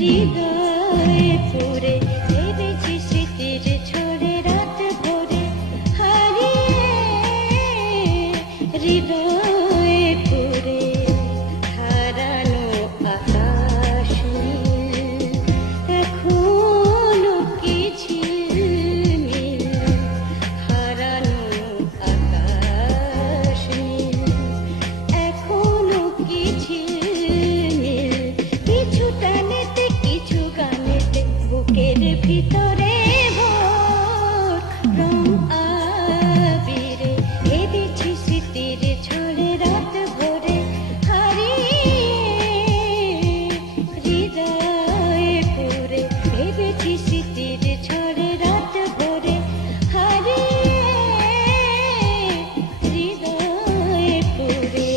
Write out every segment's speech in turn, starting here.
হৃদয়ে পুরে ভেবেছি স্মৃতির ঝরে রাত ভরে হারিয়ে হৃদয়ে পুরে হারানো আকাশ নীল এখনো কি ঝিলমিল হারানো আকাশ নীল এখনো কি ঝিলমিল কিছু টানেতে কিছু গানেতে বুকের ভিতরে ভোর রং আবিরে ভেবেছি স্মৃতির ঝড়ে রাত ভরে হারিয়ে হৃদয়ে পুরে ভেবেছি স্মৃতির ঝড়ে রাত ভরে হারিয়ে হৃদয়ে পুরে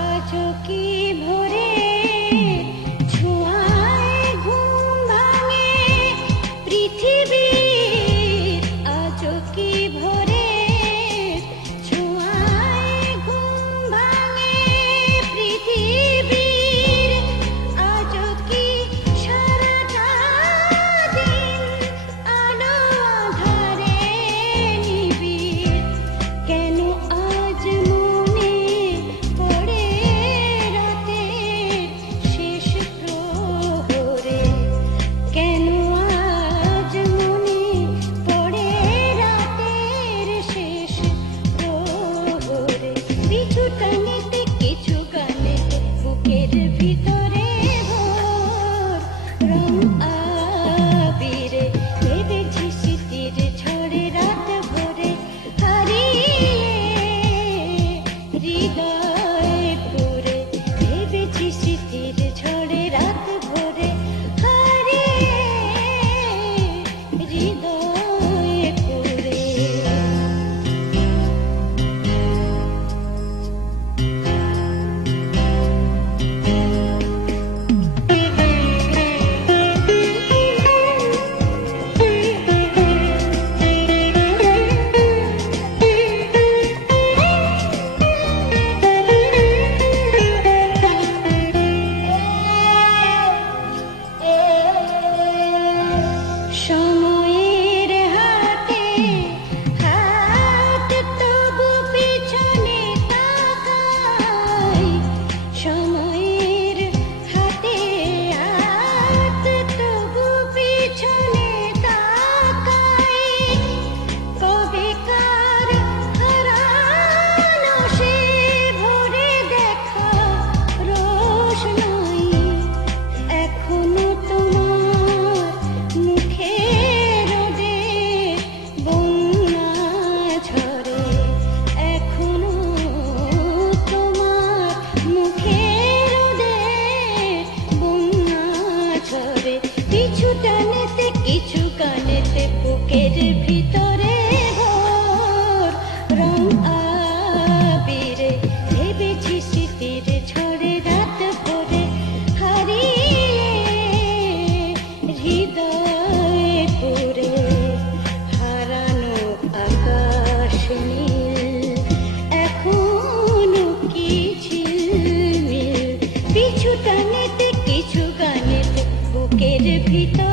আজও কি ভোরে ছোঁয়ায় ঘুম ভাঙে পৃথিবীর আজও কি ভোরে ছোঁয়ায় ঘুম ভাঙে পৃথিবীর আজও কি সারাটা দিন আলো আঁধারে নিবিড় কেন আজ মনে পড়ে রাতের শেষ প্রহরে কেন আজ মনে পড়ে রাতের শেষ প্রহরে কিছু টানেতে কিছু গানেতে বুকের ভিতরে ভোর রং আবিরে ভেবেছি স্মৃতির ঝড়ে রাত ভরে হারিয়ে হৃদয়ে পুরে ভেবেছি স্মৃতির ঝড়ে রাত ভরে হারিয়ে হৃদয়ে পুরে সময়ের হাতে হাত তবু পিছনে তাকাই সময়ের হাতে হাত তবু পিছনে তাকাই কবেকার হারানো সে ভোরে দেখা রোশনাই এখনো তোমার মুখের রোদে বন্যা ঝরে এখনো তোমার মুখের রোদে বন্যা ঝরে কিছু টানেতে কিছু গানেতে বুকের ভিতরে ভোর রং আবিরে ভেবেছি স্মৃতির ঝড়ে রাত ভরে হারিয়ে হৃদয়ে পুরে হারানো আকাশ নীল এখনো কি ঝিলমিল পিছু টানেতে কিছু গানেতে বুকের ভিতরে